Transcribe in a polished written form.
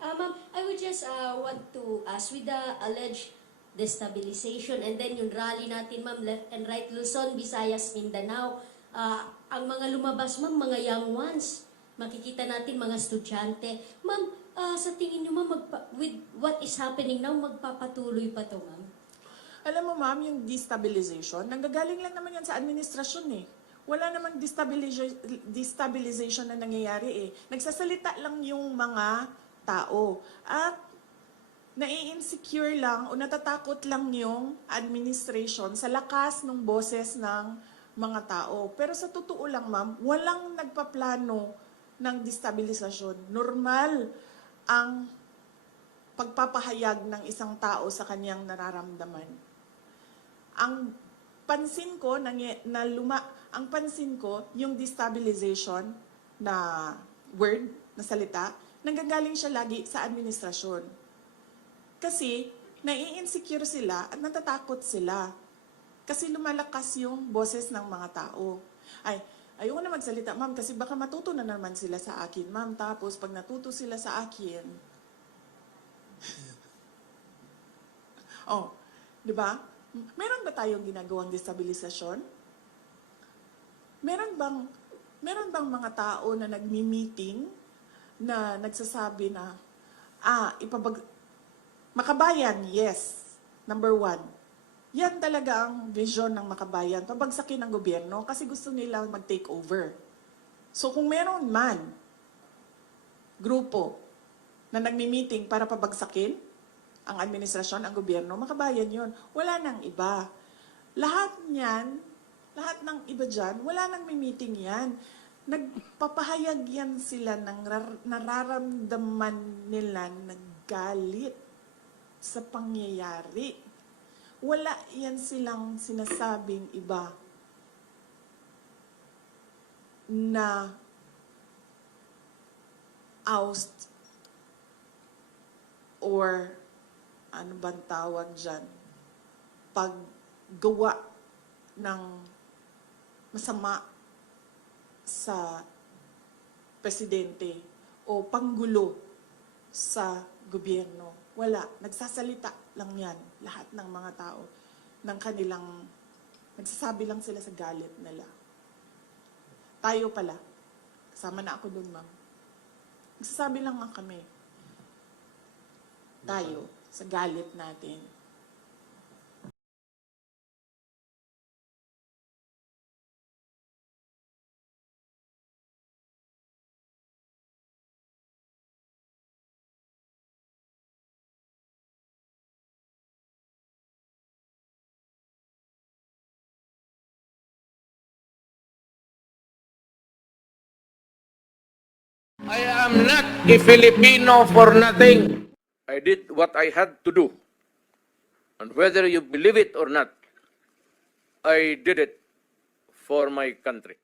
Ma'am, I would just want to ask, with the alleged destabilization and then yung rally natin, ma'am, left and right, Luzon, Visayas, Mindanao, ang mga lumabas, ma'am, mga young ones, makikita natin mga estudyante. Ma'am, sa tingin niyo, ma'am, with what is happening now, magpapatuloy pa to, ma'am? Alam mo, ma'am, yung destabilization, nanggagaling lang naman yan sa administrasyon eh. Wala namang destabilization na nangyayari eh. Nagsasalita lang yung mga tao. At nai-insecure lang o natatakot lang yung administration sa lakas ng boses ng mga tao. Pero sa totoo lang, ma'am, walang nagpaplano ng destabilisasyon. Normal ang pagpapahayag ng isang tao sa kanyang nararamdaman. Ang pansin ko yung destabilization na word, na salita, nanggagaling siya lagi sa administrasyon. Kasi nai-insecure sila at natatakot sila. Kasi lumalakas yung boses ng mga tao. Ayoko na magsalita, ma'am, kasi baka matuto na naman sila sa akin, ma'am. Tapos pag natuto sila sa akin, di ba? Meron ba tayong ginagawang destabilisasyon? Meron bang mga tao na nagmi-meeting na nagsasabi na, Makabayan, yes. Number 1. Yan talaga ang vision ng Makabayan. Pabagsakin ng gobyerno kasi gusto nila mag-take over. So kung meron man grupo na nagmi-meeting para pabagsakin ang administrasyon, ang gobyerno, Makabayan yun. Wala nang iba. Lahat ng iba dyan, wala nang meeting yan. Nagpapahayag yan sila ng nararamdaman nila ng galit sa pangyayari. Wala yan silang sinasabing iba na oust or ano bang tawag dyan? Paggawa ng masama sa presidente o panggulo sa gobyerno. Wala. Nagsasalita lang yan, lahat ng mga tao, ng kanilang, nagsasabi lang sila sa galit nila. Tayo pala, kasama na ako dun, ma'am. Nagsasabi lang nga kami, tayo, sa galit natin. I am not a Filipino for nothing. I did what I had to do. And whether you believe it or not, I did it for my country.